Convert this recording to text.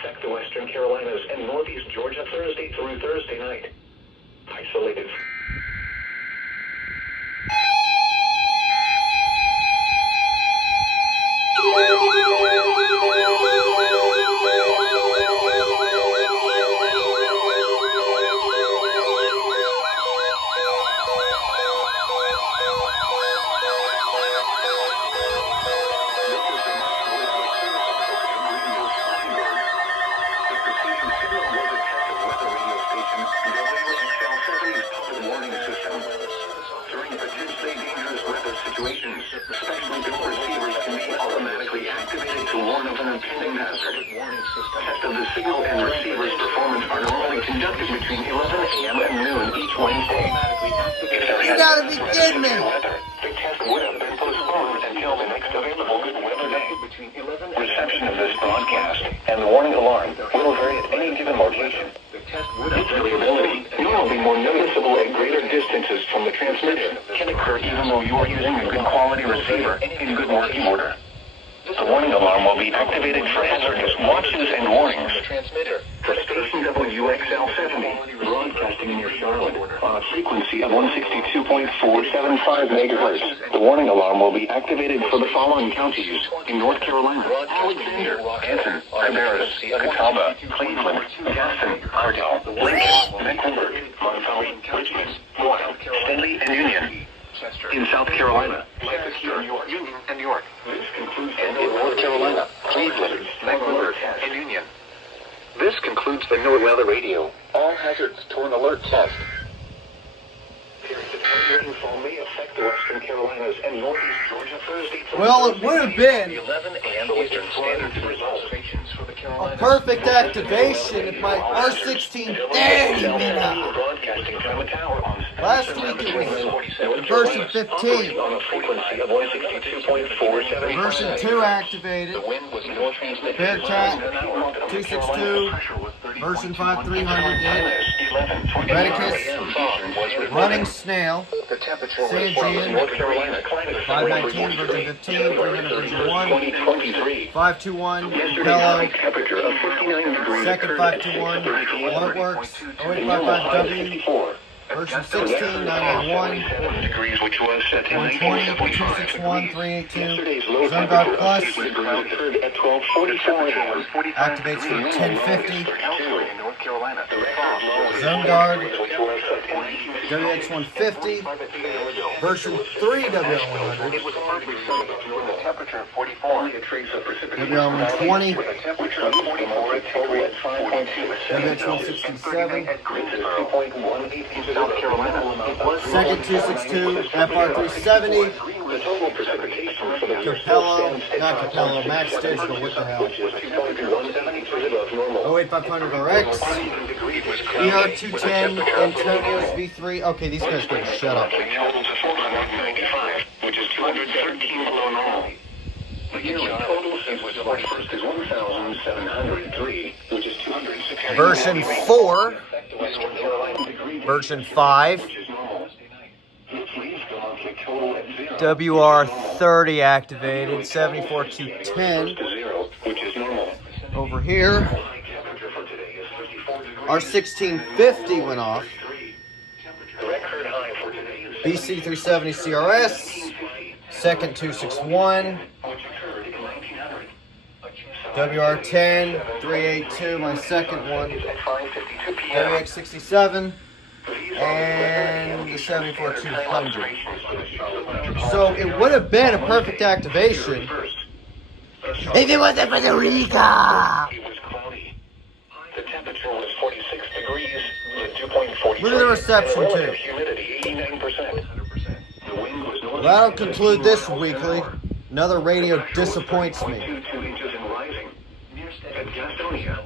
affect the western Carolinas and northeast Georgia Thursday through Thursday night. Isolated. WXL70's public warning system. During potentially dangerous weather situations, specially built receivers can be automatically activated to warn of an impending hazard. Tests of the signal and receiver's performance are normally conducted between 11 a.m. and noon each Wednesday. You gotta be kidding me! The test would have been postponed until the next available good weather day. Reception of this broadcast and the warning alarm will vary at any given location. Its variability, normally more noticeable at greater distances from the transmitter, can occur even though you are using a good quality receiver in good working order. The warning alarm will be activated for hazardous watches and warnings. For station WXL70, broadcasting near Charlotte on a frequency of 162.475 megahertz, the warning alarm will be activated for the following counties in North Carolina: Alexander, Anson, Iberis, Catawba, Cleveland, Gaston, Ardell, Lincoln, Mecklenburg, Montgomery, Richmond, Royal, Stanley, and Union. In South Carolina, Lancaster, Union, and York. And in North Carolina, Cleveland, Mecklenburg, and Union. This concludes the NOAA Weather Radio. All hazards to an alert test. Rainfall may affect the western Carolinas and northeast Georgia Thursday. Well, it would have been 11 a.m. Eastern Standard Time. a perfect activation if my R1630 went up. Broadcasting from a tower on Last week it was version 15. on a frequency of 162.475. Version 2 activated. The wind was northeast at Bearcat 262. Version 5 300 did. Redicus. Running Snail. The temperature Sanjian. North Carolina climate 519 version 15. 300 version 1. 2023. 521. Yesterday Hello. high temperature of 59 degrees. Second 521. Waterworks. 0855W. Version 16, 991, degrees, which was set in 120, 261, 382, Zone Guard Plus, at 12:44 a.m. activates for 1050, North Carolina. Zone Guard, WX150, version 3 WL100, It was partly sunny with a temperature of 44. A trace of precipitation. WL120, With a temperature of 44 at 5.2. WX167, At Greensboro, 2.18 in South Carolina. It was second 262, FR370, the total precipitation for the Capello, not Capello, Max Digital, what the hell, was 2.173 above normal. 08500 RX, ER210, Antonio's V3, okay, these guys better shut up. Total to 495, which is 213 below normal. The yearly total is 1,703, which is 260. Version 4, version 5, WR30 activated, 74210. Which is normal. Over here, R1650 went off, Record high for today is BC370 CRS, second 261, WR10, 382, my second one, WX67, and the 74200. So it would have been a perfect activation if it wasn't for the Rika. It was cloudy. The temperature was 46 degrees with 2.43. Look at the reception, and relative too. humidity 89%. The wind was Well, that'll conclude this weekly. Another radio disappoints me. 2 inches and rising. At Gastonia.